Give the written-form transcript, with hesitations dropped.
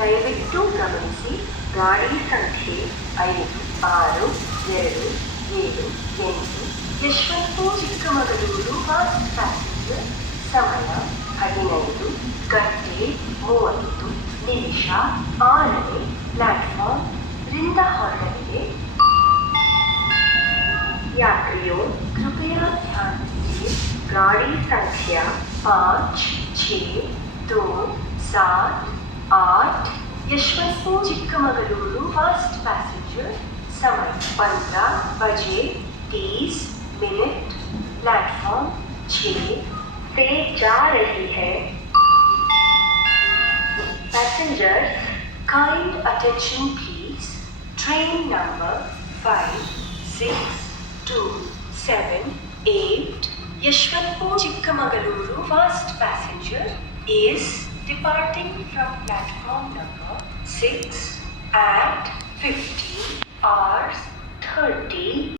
ದಯವಿಟ್ಟು ಗಮನಿಸಿ, ಗಾಡಿ ಸಂಖ್ಯೆ 562778 ಯಶವಂತಪುರ ಚಿಕ್ಕಮಗಳೂರು ಫಾಸ್ಟ್ ಪ್ಯಾಸೆಂಜರ್, ಸಮಯ 15:30 6ನೇ प्लेटफॉर्म ರಿಂದ ಹೊರಡಲಿದೆ। यात्रियों कृपया ध्यान दीजिए, गाड़ी संख्या 562778 यशवंतपुर चिक्कमगलुरु फास्ट पैसेंजर, समय 15:30 प्लेटफॉर्म 6 से जा रही है। Passengers, kind attention please. Train number 562778 Yesvantpur Chikkamangaluru fast passenger is departing from platform number 6 at 15:30